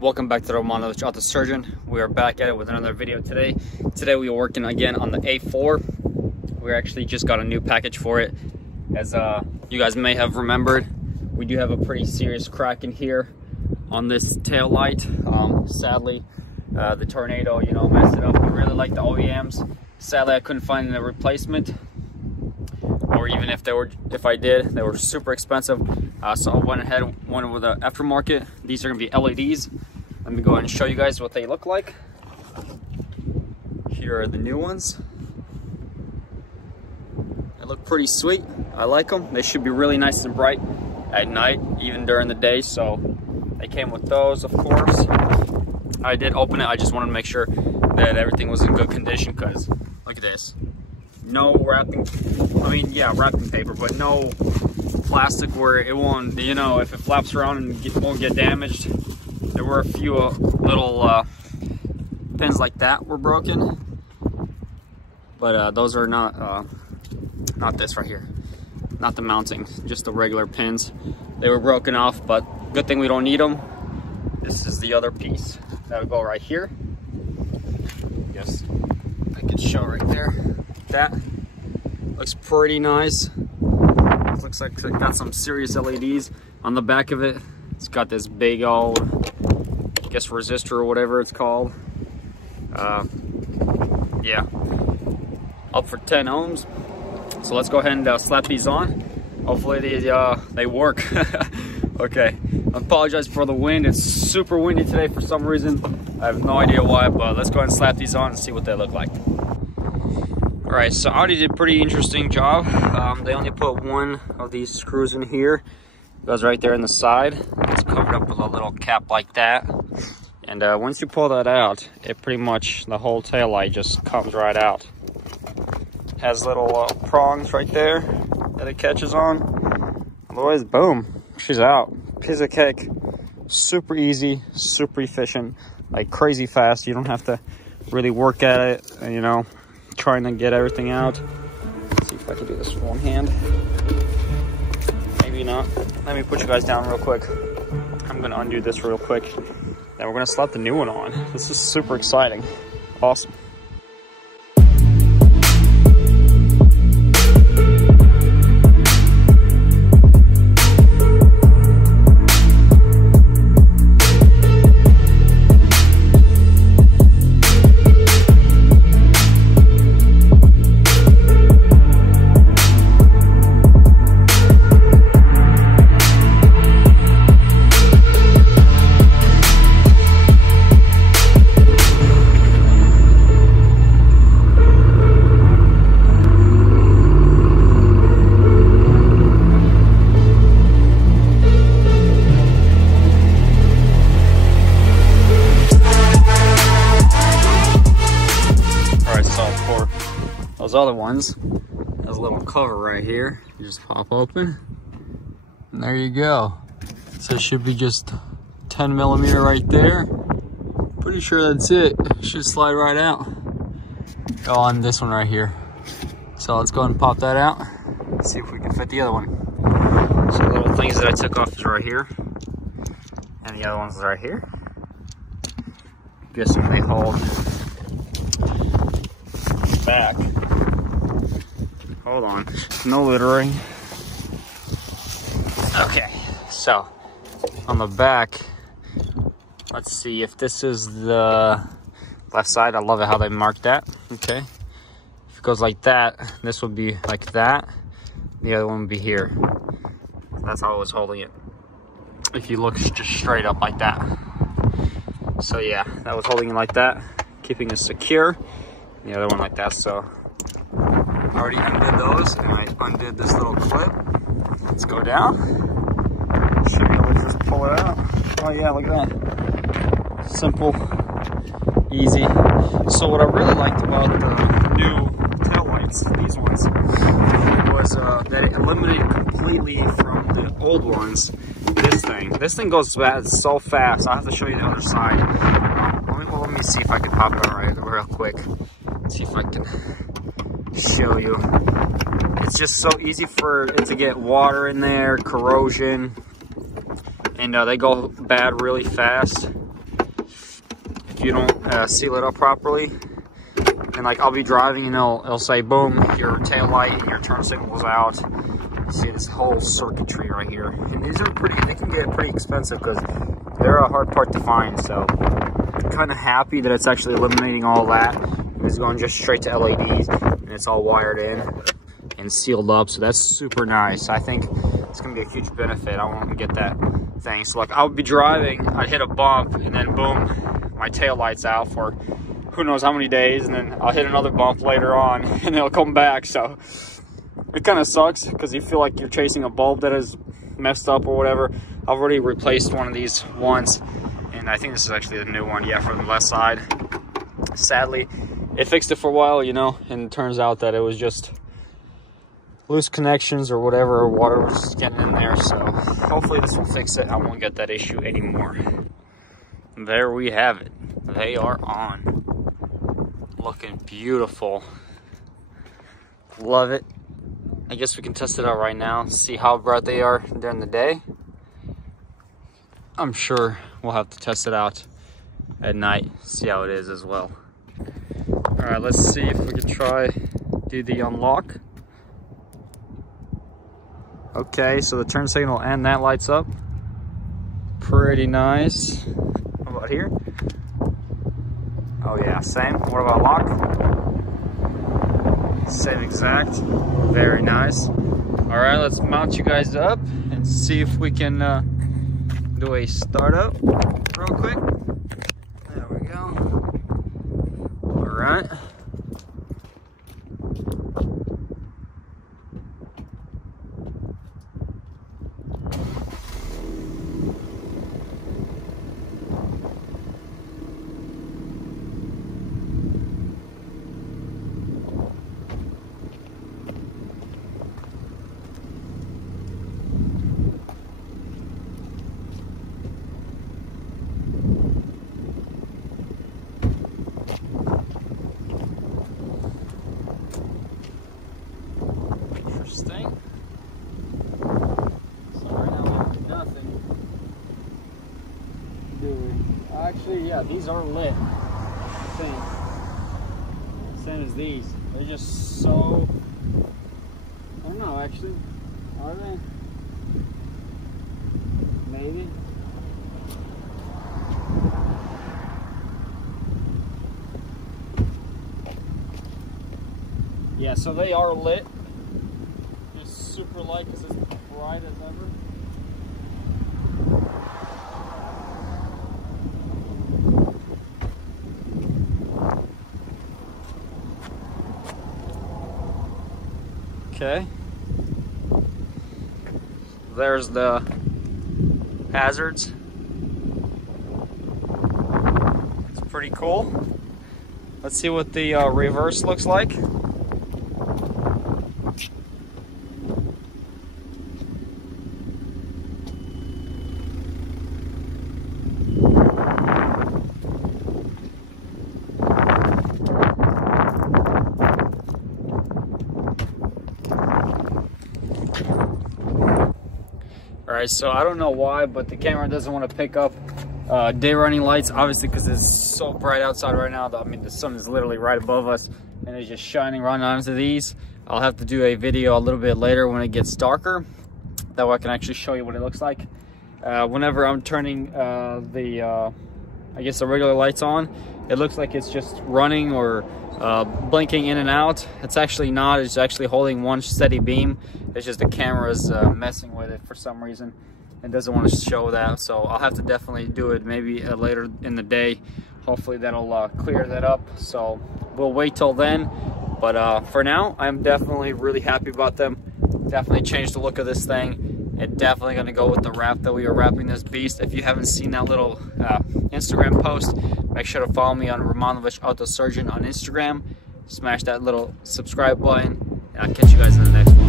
Welcome back to the Romanovich Auto Surgeon. We are back at it with another video today. Today we are working again on the A4. We actually just got a new package for it. As you guys may have remembered, we do have a pretty serious crack in here on this tail light. Sadly, the tornado, messed it up. We really like the OEMs. Sadly, I couldn't find a replacement, or even if I did, they were super expensive. So I went with the aftermarket. These are gonna be LEDs. Let me go ahead and show you guys what they look like. Here are the new ones. They look pretty sweet. I like them. They should be really nice and bright at night, even during the day. So they came with those, of course. I did open it. I just wanted to make sure that everything was in good condition, because look at this. No wrapping, wrapping paper, but no plastic where it won't, if it flaps around and won't get damaged. There were a few little pins like that were broken, but those are not this right here, not the mounting, just the regular pins. They were broken off, but good thing we don't need them. This is the other piece that'll go right here. Yes, I can show right there. That looks pretty nice. It looks like it got some serious LEDs on the back of it. It's got this big old, I guess, resistor or whatever it's called. Yeah, up for 10 ohms. So let's go ahead and slap these on. Hopefully they work. Okay, I apologize for the wind. It's super windy today for some reason. I have no idea why, but let's go ahead and slap these on and see what they look like. All right, so Audi did a pretty interesting job. They only put one of these screws in here. It goes right there in the side. It's covered up with a little cap like that. And once you pull that out, it pretty much, the whole tail light just comes right out. Has little prongs right there that it catches on. Otherwise, boom, she's out. Piece of cake. Super easy, super efficient, like crazy fast. You don't have to really work at it, trying to get everything out. Let's see if I can do this with one hand. Maybe not. Let me put you guys down real quick. I'm gonna undo this real quick. Then we're gonna slap the new one on. This is super exciting. Awesome. Those other ones, there's a little cover right here. You just pop open, and there you go. So it should be just 10 millimeter right there. Pretty sure that's it. It should slide right out. Go on this one right here. So let's go ahead and pop that out. Let's see if we can fit the other one. So the little things that I took off is right here, and the other one's right here. Guessing they hold back. Hold on, no littering. Okay, so on the back, let's see if this is the left side. I love it how they marked that. Okay, if it goes like that, this would be like that. The other one would be here. That's how I was holding it. If you look just straight up like that. So yeah, that was holding it like that, keeping it secure. The other one like that. So I already undid those, and I undid this little clip. Let's go down. Should be able to just pull it out. Oh yeah, look at that. Simple, easy. So what I really liked about the new taillights, these ones, was that it eliminated completely from the old ones this thing. This thing goes so fast. I'll have to show you the other side. Let me see if I can pop it right real quick. See if I can show you. It's just so easy for it to get water in there, corrosion, and they go bad really fast. if you don't seal it up properly. And like I'll be driving and it'll say boom, your tail light and your turn signal is out. You see this whole circuitry right here. And these are they can get pretty expensive because they're a hard part to find. So I'm kind of happy that it's actually eliminating all that. It's going just straight to LEDs and it's all wired in and sealed up. So that's super nice. I think it's gonna be a huge benefit. I won't get that thing. So like I'll be driving, I'd hit a bump and then boom, my tail light's out for who knows how many days, and then I'll hit another bump later on and it'll come back. So it kind of sucks because you feel like you're chasing a bulb that is messed up or whatever. I've already replaced one of these once, and I think this is actually the new one, yeah, from the left side. Sadly, it fixed it for a while, you know, and it turns out that it was just loose connections or whatever, or water was getting in there. So hopefully this will fix it. I won't get that issue anymore. There we have it. They are on. Looking beautiful. Love it. I guess we can test it out right now, see how bright they are during the day. I'm sure we'll have to test it out at night, see how it is as well. All right, let's see if we can try do the unlock. Okay, so the turn signal and that lights up. Pretty nice. How about here? Oh yeah, same. What about lock? Same exact. Very nice. All right, let's mount you guys up and see if we can do a startup real quick. There we go. All right. Interesting. So right now we have nothing. Dude, actually, yeah, these are lit. I think. Same as these. They're just so. I don't know. Actually, are they? Maybe. Yeah, so they are lit. Just super light because it's bright as ever. Okay. There's the hazards. It's pretty cool. Let's see what the reverse looks like. Alright, so I don't know why, but the camera doesn't want to pick up day running lights, obviously because it's so bright outside right now. I mean, the sun is literally right above us and it's just shining right onto these. I'll have to do a video a little bit later when it gets darker. That way I can actually show you what it looks like. Whenever I'm turning I guess the regular lights on, it looks like it's just running or blinking in and out. It's actually not. It's actually holding one steady beam. It's just the camera's messing with it for some reason. It doesn't want to show that, so I'll have to definitely do it maybe later in the day. Hopefully that'll clear that up. So we'll wait till then. But for now, I'm definitely really happy about them. Definitely changed the look of this thing. It's definitely going to go with the wrap that we are wrapping this beast. If you haven't seen that little Instagram post, make sure to follow me on Romanovich Auto Surgeon on Instagram. Smash that little subscribe button, and I'll catch you guys in the next one.